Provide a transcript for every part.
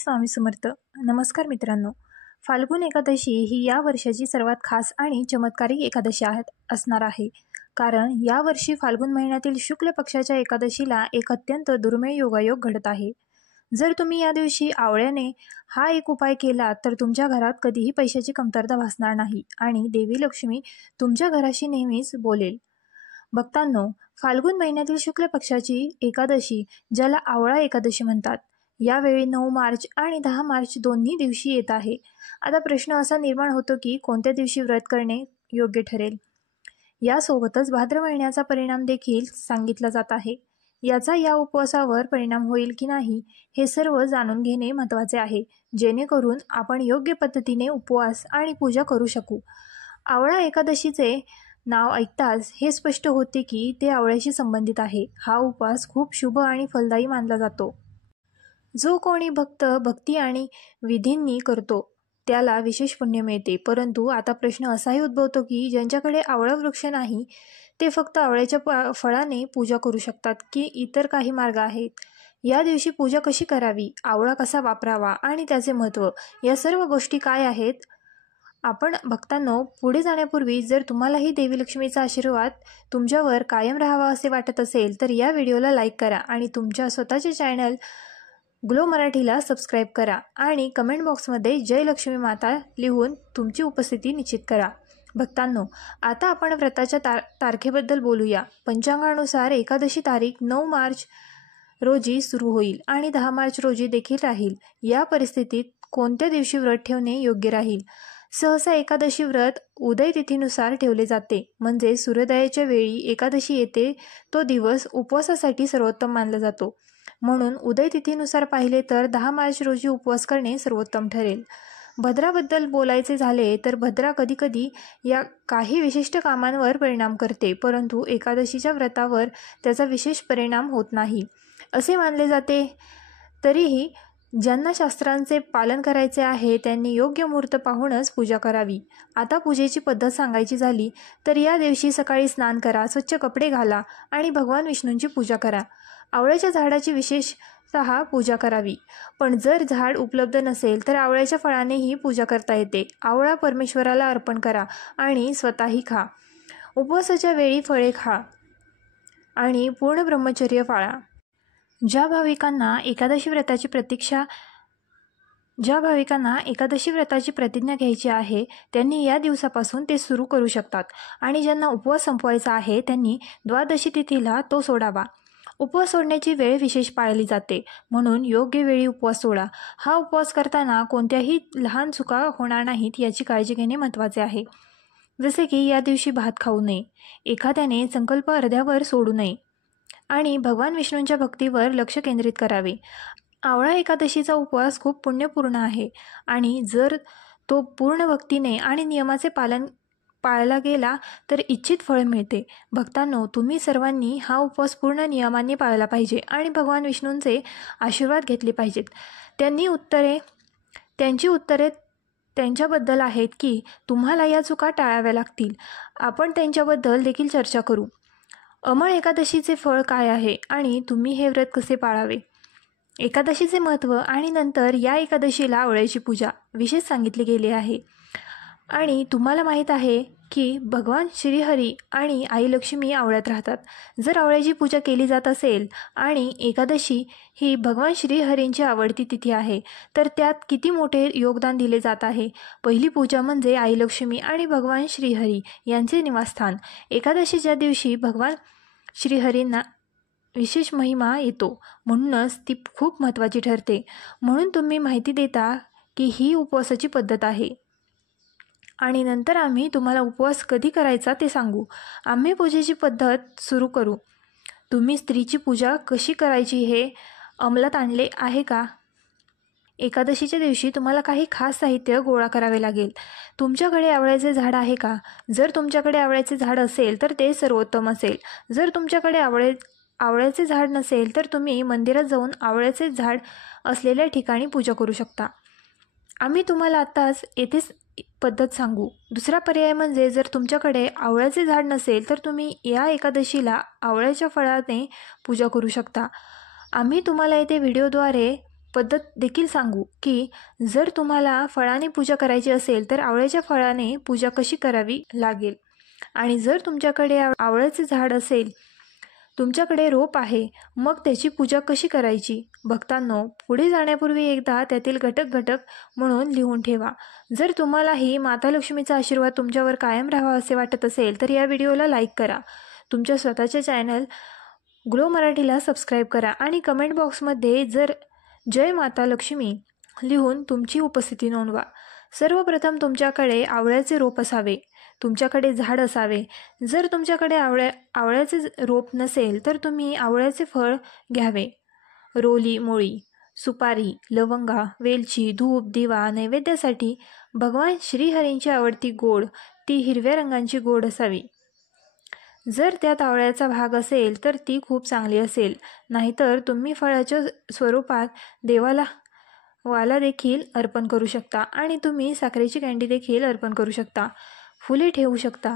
स्वामी समर्थ. नमस्कार मित्रांनो. फाल्गुन एकादशी ही या वर्षाची सर्वात खास आणि चमत्कारिक एकादशी असणार आहे. कारण या वर्षी फाल्गुन महिन्यातील शुक्ल पक्षाच्या एकादशीला एक अत्यंत दुर्मिळ योगायोग घडत आहे. जर तुम्ही या दिवशी आवळ्याने हा एक उपाय केला तर तुमच्या घरात कधीही पैशाची कमतरता भासणार नाही आणि देवी लक्ष्मी तुमच्या घराशी नेहमीच बोलेल. भक्तांनो, फाल्गुन महिन्यातील शुक्ल पक्षाची एकादशी, ज्याला आवळा एकादशी म्हणतात, यावेळी 9 मार्च आणि 10 मार्च दोन्ही दिवशी येत आहे. आता प्रश्न असा निर्माण होतो की कोणत्या दिवशी व्रत करणे योग्य ठरेल. यासोबतच भाद्र महिन्याचा परिणाम देखील सांगितला जात आहे. याचा या उपवासावर परिणाम होईल की नाही हे सर्व जाणून घेणे महत्त्वाचे आहे, जेणेकरून आपण योग्य पद्धतीने उपवास आणि पूजा करू शकू. आवळा एकादशीचे नाव ऐकताच हे स्पष्ट होते की ते आवळ्याशी संबंधित आहे. हा उपवास खूप शुभ आणि फलदायी मानला जातो. जो कोणी भक्त भक्ती आणि विधींनी करतो त्याला विशेष पुण्य मिळते. परंतु आता प्रश्न असाही उद्भवतो की ज्यांच्याकडे आवळा वृक्ष नाही ते फक्त आवळ्याच्या फळाने पूजा करू शकतात की इतर काही मार्ग आहेत. या दिवशी पूजा कशी करावी, आवळा कसा वापरावा आणि त्याचे महत्त्व, या सर्व गोष्टी काय आहेत. आपण भक्तांनो, पुढे जाण्यापूर्वी जर तुम्हालाही देवी लक्ष्मीचा आशीर्वाद तुमच्यावर कायम राहावा असे वाटत असेल तर या व्हिडिओला लाईक करा आणि तुमच्या स्वतःचे चॅनल ग्लो मराठीला सबस्क्राईब करा आणि कमेंट बॉक्समध्ये जय लक्ष्मी माता लिहून तुमची उपस्थिती निश्चित करा. भक्तांनो, आता आपण व्रताच्या तारखेबद्दल बोलूया. पंचांगानुसार एकादशी तारीख 9 मार्च रोजी सुरू होईल आणि 10 मार्च रोजी देखील राहील. या परिस्थितीत कोणत्या दिवशी व्रत ठेवणे योग्य राहील. सहसा एकादशी व्रत उदय तिथीनुसार ठेवले जाते, म्हणजे सूर्योदयाच्या वेळी एकादशी येते तो दिवस उपवासासाठी सर्वोत्तम मानला जातो. म्हणून उदय तिथीनुसार पाहिले तर 10 मार्च रोजी उपवास करणे सर्वोत्तम ठरेल. भद्राबद्दल बोलायचे झाले तर भद्रा कधीकधी या काही विशिष्ट कामांवर परिणाम करते, परंतु एकादशीच्या व्रतावर त्याचा विशेष परिणाम होत नाही असे मानले जाते. तरीही ज्यांना शास्त्रांचे पालन करायचे आहे त्यांनी योग्य मुहूर्त पाहूनच पूजा करावी. आता पूजेची पद्धत सांगायची झाली तर या दिवशी सकाळी स्नान करा, स्वच्छ कपडे घाला आणि भगवान विष्णूंची पूजा करा. आवळ्याच्या झाडाची विशेषतः पूजा करावी. पण जर झाड उपलब्ध नसेल तर आवळ्याच्या फळानेही पूजा करता येते. आवळा परमेश्वराला अर्पण करा आणि स्वतःही खा. उपवासाच्या वेळी फळे खा आणि पूर्ण ब्रह्मचर्य पाळा. ज्या भाविकांना एकादशी व्रताची प्रतिज्ञा घ्यायची आहे त्यांनी या दिवसापासून ते सुरू करू शकतात आणि ज्यांना उपवास संपवायचा आहे त्यांनी द्वादशी तिथीला तो सोडावा. उपवास सोडण्याची वेळ विशेष पाळली जाते, म्हणून योग्य वेळी उपवास सोडा. हा उपवास करताना कोणत्याही लहान चुका होणार नाहीत याची काळजी घेणे महत्त्वाचे आहे. जसे की या दिवशी भात खाऊ नये, एखाद्याने संकल्प अर्ध्यावर सोडू नये आणि भगवान विष्णूंच्या भक्तीवर लक्ष केंद्रित करावे. आवळा एकादशीचा उपवास खूप पुण्यपूर्ण आहे आणि जर तो पूर्ण भक्तीने आणि नियमाचे पाळला गेला तर इच्छित फळ मिळते. भक्तांनो, तुम्ही सर्वांनी हा उपवास पूर्ण नियमांनी पाळला पाहिजे आणि भगवान विष्णूंचे आशीर्वाद घेतले पाहिजेत. त्यांची उत्तरे त्यांच्याबद्दल आहेत की तुम्हाला या चुका टाळाव्या लागतील. आपण त्यांच्याबद्दल देखील चर्चा करू. अमळ एकादशीचे फळ काय आहे आणि तुम्ही हे व्रत कसे पाळावे, एकादशीचे महत्त्व आणि नंतर या एकादशीला आवळ्याची पूजा विशेष सांगितले गेले आहे. आणि तुम्हाला माहीत आहे की भगवान श्रीहरी आणि आई लक्ष्मी आवळ्यात राहतात. जर आवळ्याची पूजा केली जात असेल आणि एकादशी ही भगवान श्रीहरींची आवडती तिथी आहे तर त्यात किती मोठे योगदान दिले जात आहे. पहिली पूजा म्हणजे आई लक्ष्मी आणि भगवान श्रीहरी यांचे निवासस्थान. एकादशीच्या दिवशी भगवान श्रीहरींना विशेष महिमा येतो, म्हणूनच ती खूप महत्त्वाची ठरते. म्हणून तुम्ही माहिती देता की ही उपवासाची पद्धत आहे आणि नंतर आम्ही तुम्हाला उपवास कधी करायचा ते सांगू. आम्ही पूजेची पद्धत सुरू करू. तुम्ही स्त्रीची पूजा कशी करायची हे अंमलात आणले आहे का. एकादशीच्या दिवशी तुम्हाला काही खास साहित्य गोळा करावे लागेल. तुमच्याकडे आवळ्याचे झाड आहे का. जर तुमच्याकडे आवळ्याचे झाड असेल तर ते सर्वोत्तम असेल. जर तुमच्याकडे आवळ्याचे झाड नसेल तर तुम्ही मंदिरात जाऊन आवळ्याचे झाड असलेल्या ठिकाणी पूजा करू शकता. आम्ही तुम्हाला आत्ताच येथेच पद्धत सांगू. दुसरा पर्याय म्हणजे जर तुमच्याकडे आवळ्याचे झाड नसेल तर तुम्ही या एकादशीला आवळ्याच्या फळाने पूजा करू शकता. आम्ही तुम्हाला येथे व्हिडिओद्वारे पद्धत देखील सांगू की जर तुम्हाला फळाने पूजा करायची असेल तर आवळ्याच्या फळाने पूजा कशी करावी लागेल. आणि जर तुमच्याकडे आवळ्याचे झाड असेल, तुमच्याकडे रोप आहे, मग त्याची पूजा कशी करायची. भक्तांनो, पुढे जाण्यापूर्वी एकदा त्यातील घटक म्हणून लिहून ठेवा. जर तुम्हालाही माता लक्ष्मीचा आशीर्वाद तुमच्यावर कायम राहावा असे वाटत असेल तर या व्हिडिओला लाईक करा. तुमच्या स्वतःच्या चॅनल ग्लो मराठीला सबस्क्राईब करा आणि कमेंट बॉक्समध्ये जय माता लक्ष्मी लिहून तुमची उपस्थिती नोंदवा. सर्वप्रथम तुमच्याकडे आवळ्याचे रोप असावे, तुमच्याकडे झाड असावे. जर तुमच्याकडे आवळ्याचे रोप नसेल तर तुम्ही आवळ्याचे फळ घ्यावे. रोली, मोळी, सुपारी, लवंगा, वेलची, धूप, दिवा नैवेद्यासाठी भगवान श्रीहरींची आवडती गोड ती हिरव्या रंगाची गोड असावी. जर त्यात आवळ्याचा भाग असेल तर ती खूप चांगली असेल. नाहीतर तुम्ही फळाच्या स्वरूपात देवाला वाला देखील अर्पण करू शकता आणि तुम्ही साखरेची कँडी देखील अर्पण करू शकता. फुले ठेवू शकता.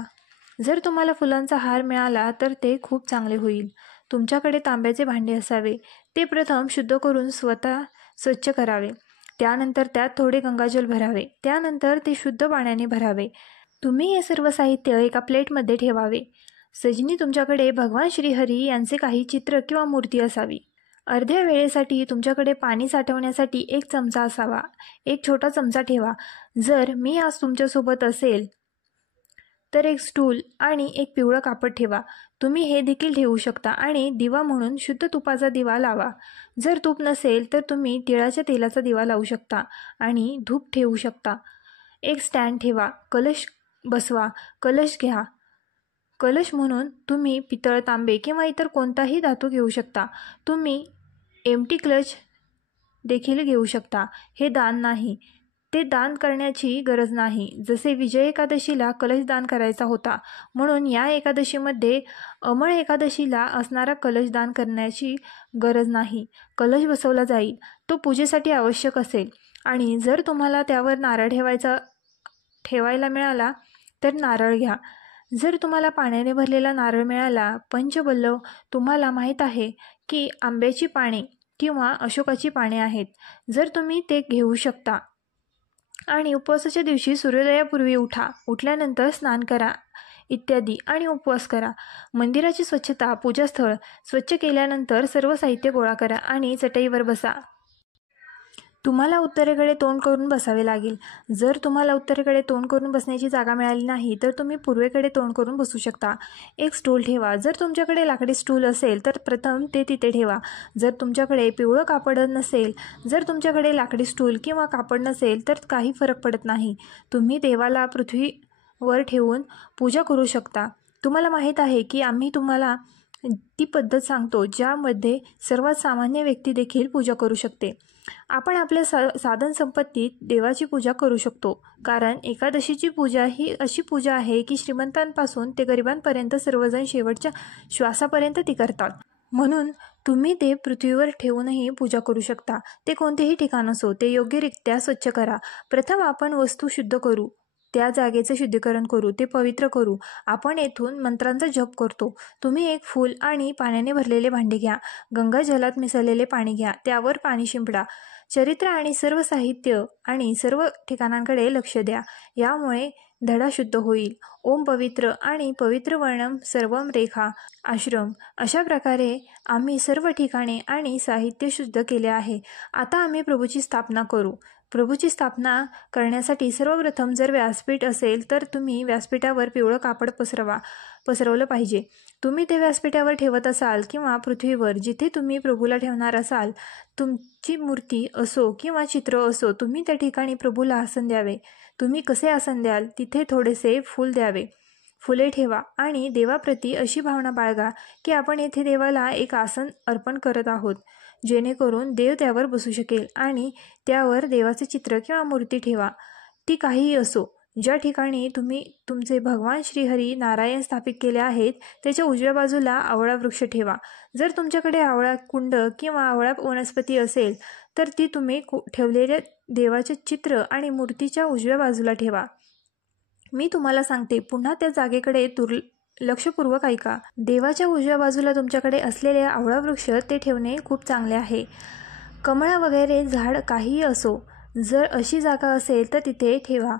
जर तुम्हाला फुलांचा हार मिळाला तर ते खूप चांगले होईल. तुमच्याकडे तांब्याचे भांडे असावे. ते प्रथम शुद्ध करून स्वच्छ करावे. त्यानंतर त्यात थोडे गंगाजल भरावे. त्यानंतर ते शुद्ध पाण्याने भरावे. तुम्ही हे सर्व साहित्य एका प्लेटमध्ये ठेवावे. सजनी तुमच्याकडे भगवान श्रीहरी यांचे काही चित्र किंवा मूर्ती असावी. अर्ध्या वेळेसाठी तुमच्याकडे पाणी साठवण्यासाठी एक चमचा असावा. एक छोटा चमचा ठेवा. जर मी आज तुमच्यासोबत असेल तर एक स्टूल आणि एक पिवळं कापड ठेवा. तुम्ही हे देखील ठेवू शकता आणि दिवा म्हणून शुद्ध तुपाचा दिवा लावा. जर तूप नसेल तर तुम्ही तिळाच्या तेलाचा दिवा लावू शकता आणि धूप ठेवू शकता. एक स्टँड ठेवा. कलश बसवा. कलश घ्या. कलश म्हणून तुम्ही पितळ, तांबे किंवा इतर कोणताही धातू घेऊ शकता. तुम्ही एम्प्टी कलश देखील घेऊ शकता. हे दान नाही. ते दान करण्याची गरज नाही. जसे विजय एकादशीला कलश दान करायचा होता, म्हणून या एकादशीमध्ये अमळ एकादशीला असणारा कलश दान करण्याची गरज नाही. कलश बसवला जाईल. तो पूजेसाठी आवश्यक असेल आणि जर तुम्हाला त्यावर नारळ ठेवायला मिळाला तर नारळ घ्या. जर तुम्हाला पाण्याने भरलेला नारळ मिळाला, पंचबल्लव, तुम्हाला माहीत आहे की आंब्याची पाने किंवा अशोकाची पाने आहेत, जर तुम्ही ते घेऊ शकता. आणि उपवासाच्या दिवशी सूर्योदयापूर्वी उठा. उठल्यानंतर स्नान करा इत्यादी आणि उपवास करा. मंदिराची स्वच्छता, पूजास्थळ स्वच्छ केल्यानंतर सर्व साहित्य गोळा करा आणि चटईवर बसा. तुम्हाला उत्तरेकडे तोंड करून बसावे लागेल. जर तुम्हाला उत्तरेकडे तोंड करून बसण्याची जागा मिळाली नाही तर तुम्ही पूर्वेकडे तोंड करून बसू शकता. एक स्टूल ठेवा. जर तुमच्याकडे लाकडी स्टूल असेल तर प्रथम ते तिथे ठेवा. जर तुमच्याकडे पिवळं कापड नसेल, जर तुमच्याकडे लाकडी स्टूल किंवा कापड नसेल तर काही फरक पडत नाही. तुम्ही देवाला पृथ्वीवर ठेवून पूजा करू शकता. तुम्हाला माहीत आहे की आम्ही तुम्हाला ती पद्धत सांगतो ज्यामध्ये सर्वात सामान्य व्यक्ती देखील पूजा करू शकते. आपण आपल्या साधन संपत्तीत देवाची पूजा करू शकतो, कारण एकादशीची पूजा ही अशी पूजा आहे की श्रीमंतांपासून ते गरिबांपर्यंत सर्वजण शेवटच्या श्वासापर्यंत ती करतात. म्हणून तुम्ही ते पृथ्वीवर ठेवूनही पूजा करू शकता. ते कोणतेही ठिकाण असो, ते योग्यरित्या स्वच्छ करा. प्रथम आपण वस्तू शुद्ध करू, त्या जागेचं शुद्धीकरण करू, ते पवित्र करू. आपण येथून मंत्रांचा जप करतो. तुम्ही एक फूल आणि पाण्याने भरलेले भांडे घ्या. गंगाजलात मिसळलेले पाणी घ्या. त्यावर पाणी शिंपडा. चरित्र आणि सर्व साहित्य आणि सर्व ठिकाणांकडे लक्ष द्या. यामुळे धडा शुद्ध होईल. ओम पवित्र आणि पवित्र वर्णम सर्वम रेखा आश्रम. अशा प्रकारे आम्ही सर्व ठिकाणे आणि साहित्य शुद्ध केले आहे. आता आम्ही प्रभूची स्थापना करू. प्रभूची स्थापना करण्यासाठी सर्वप्रथम जर व्यासपीठ असेल तर तुम्ही व्यासपीठावर पिवळं कापड पसरवलं पाहिजे. तुम्ही ते व्यासपीठावर ठेवत असाल किंवा पृथ्वीवर जिथे तुम्ही प्रभूला ठेवणार असाल, तुमची मूर्ती असो किंवा चित्र असो, तुम्ही त्या ठिकाणी प्रभूला आसन द्यावे. तुम्ही कसे आसन द्याल तिथे थोडेसे फूल द्यावे. फुले ठेवा आणि देवाप्रती अशी भावना बाळगा की आपण येथे देवाला एक आसन अर्पण करत आहोत, जेणेकरून देव त्यावर बसू शकेल. आणि त्यावर देवाचे चित्र किंवा मूर्ती ठेवा, ती काहीही असो. ज्या ठिकाणी तुम्ही तुमचे भगवान श्रीहरी नारायण स्थापित केले आहेत त्याच्या उजव्या बाजूला आवळा वृक्ष ठेवा. जर तुमच्याकडे आवळा कुंड किंवा आवळा वनस्पती असेल तर ती तुम्ही ठेवलेल्या देवाचे चित्र आणि मूर्तीच्या उजव्या बाजूला ठेवा. मी तुम्हाला सांगते, पुन्हा त्या जागेकडे लक्षपूर्वक ऐका. देवाच्या उजव्या बाजूला तुमच्याकडे असलेले आवळा वृक्ष ते ठेवणे खूप चांगले आहे, कमळा वगैरे झाड काहीही असो, जर अशी जागा असेल तर तिथे ठेवा,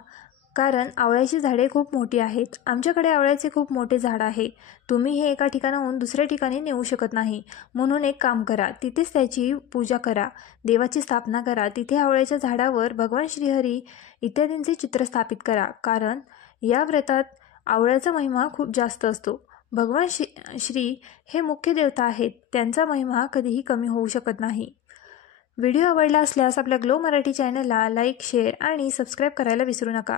कारण आवळ्याची झाडे खूप मोठी आहेत. आमच्याकडे आवळ्याचे खूप मोठे झाड आहे. तुम्ही हे एका ठिकाणाहून दुसऱ्या ठिकाणी नेऊ शकत नाही. म्हणून एक काम करा, तिथेच त्याची पूजा करा, देवाची स्थापना करा. तिथे आवळ्याच्या झाडावर भगवान श्रीहरी इत्यादींचे चित्र स्थापित करा, कारण या व्रतात आवळ्याचा महिमा खूप जास्त असतो. भगवान श्री हे मुख्य देवता आहेत. त्यांचा महिमा कधीही कमी होऊ शकत नाही. व्हिडिओ आवडला असल्यास आपल्या ग्लो मराठी चॅनलला लाईक, शेअर आणि सबस्क्राईब करायला विसरू नका.